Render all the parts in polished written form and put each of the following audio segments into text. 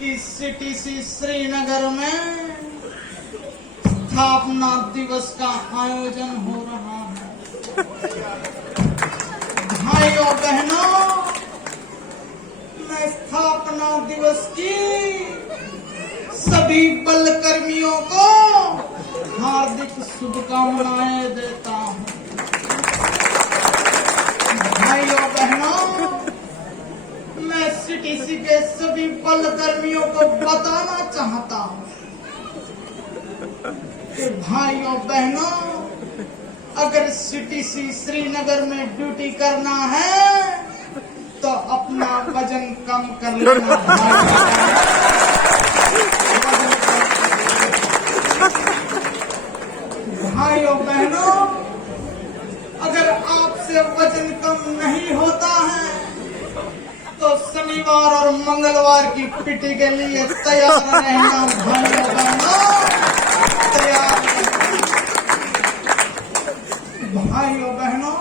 कि सीटीसी श्रीनगर में स्थापना दिवस का आयोजन हो रहा है। भाइयों बहनों, मैं स्थापना दिवस की सभी बल कर्मियों को हार्दिक शुभकामनाएं देता हूं। भाइयों बहनों, मैं सीटीसी के सभी बल कर्मियों को बताना चाहता हूं कि भाइयों बहनों, अगर सीटीसी श्रीनगर में ड्यूटी करना है तो अपना वजन कम कर लेना। भाइयों बहनों, अगर आपसे वजन कम नहीं होता है तो शनिवार और मंगलवार की पीटी के लिए तैयार रहना। भाइयों बहनों, तैयार रहना। भाइयों बहनों,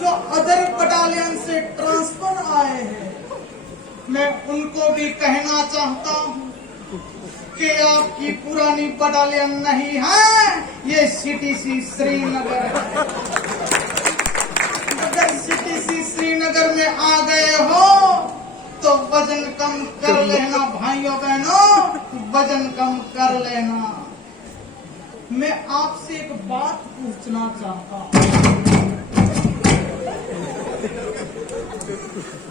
जो अदर बटालियन से ट्रांसफर आए हैं, मैं उनको भी कहना चाहता हूं कि आपकी पुरानी बटालियन नहीं है, ये सीटीसी श्रीनगर है। अगर सीटीसी श्रीनगर में आ गए हो तो वजन कम कर लेना। भाइयों बहनों, वजन कम कर लेना। मैं आपसे एक बात पूछना चाहता हूं,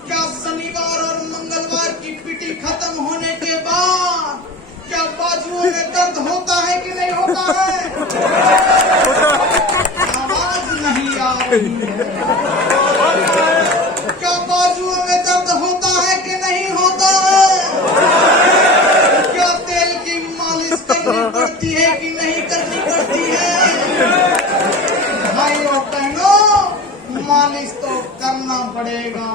क्या शनिवार और मंगलवार की पीटी खत्म होने के बाद क्या बाजुओं में दर्द होता है कि नहीं होता है? आवाज नहीं आ रही है। क्या बाजुओं में दर्द होता है कि नहीं होता है? क्या तेल की मालिश करनी पड़ती है कि नहीं करनी पड़ती है? भाइयों बहनों, मालिश तो करना पड़ेगा।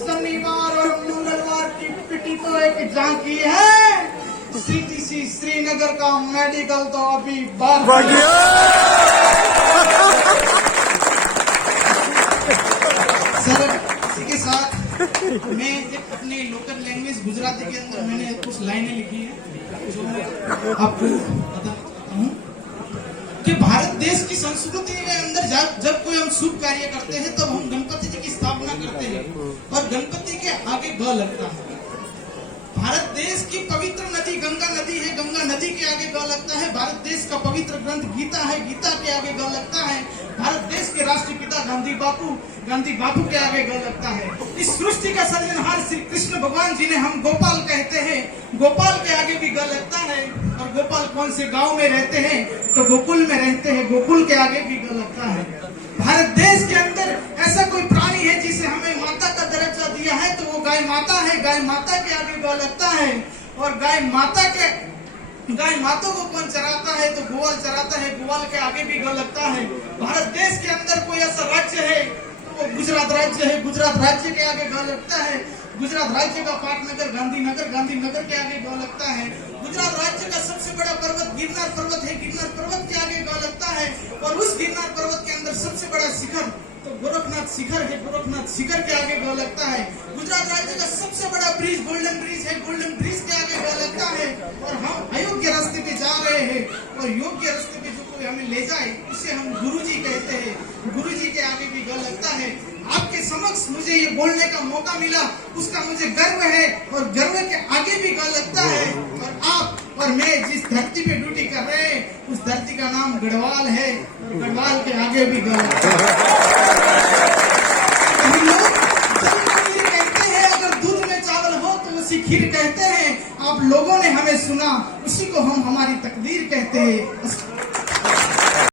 शनिवार और मंगलवार की पीटी तो एक झांकी है, सीटीसी श्रीनगर का मेडिकल तो अभी बाकी है। सर, इसी के साथ मैं एक अपने लोकल लैंग्वेज गुजराती के अंदर मैंने कुछ लाइनें लिखी हैं जो मैं आपको बताना चाहता हूँ कि भारत देश की संस्कृति के अंदर जब कोई हम शुभ कार्य करते हैं तब हम गणपति जी की स्थापना करते हैं और गणपति के आगे ग लगता है। भारत देश की पवित्र नदी गंगा नदी है, गंगा नदी के आगे ग लगता है। भारत देश का पवित्र ग्रंथ गीता है, गीता के आगे ग लगता है। भारत देश के राष्ट्रपिता गांधी बापू के आगे ग लगता है। इस सृष्टि का सर्जनहार श्री कृष्ण भगवान जी ने हम गोपाल कहते हैं, गोपाल के आगे भी ग लगता है। और गोपाल कौन से गांव में रहते हैं तो गोकुल में रहते हैं, गोकुल के आगे भी ग लगता है। भारत देश के अंदर ऐसा कोई प्राणी है जिसे हमें माता का दर्जा दिया है तो वो गाय माता है, गाय माता के आगे ग लगता है। और गाय माता को कौन चराता है तो गोवाल चराता है, गोवाल के आगे भी ग लगता है। भारत देश के अंदर कोई ऐसा राज्य है तो वो गुजरात राज्य है, गुजरात राज्य के आगे ग लगता है। गुजरात राज्य का पाटनगर गांधीनगर, गांधीनगर के आगे ग लगता है। गुजरात राज्य का सबसे बड़ा पर्वत गिरनार पर्वत है, गिरनार पर्वत के आगे ग लगता है। और उस गिरनार पर्वत के अंदर सबसे बड़ा शिखर तो गोरखनाथ शिखर है, गोरखनाथ शिखर के आगे ग लगता है। गुजरात राज्य का सबसे बड़ा ब्रिज गोल्डन ब्रिज है, गोल्डन ब्रिज के आगे ग लगता है। और हम अयोग्य रास्ते पे जा रहे हैं और योग्य रास्ते पे जो कोई हमें ले जाए उसे हम गुरुजी कहते हैं, गुरुजी के आगे भी ग लगता है। आपके समक्ष मुझे ये बोलने का मौका मिला, उसका मुझे गर्व है और गर्व के आगे भी ग लगता है। और आप और मैं जिस धरती पे ड्यूटी कर रहे हैं उस धरती का नाम गढ़वाल है और गढ़वाल के आगे भी ग लगता है। हम लोग खीर कहते हैं, अगर दूध में चावल हो तो उसी खीर कहते हैं। आप लोगों ने हमें सुना, उसी को हम हमारी तकदीर कहते हैं।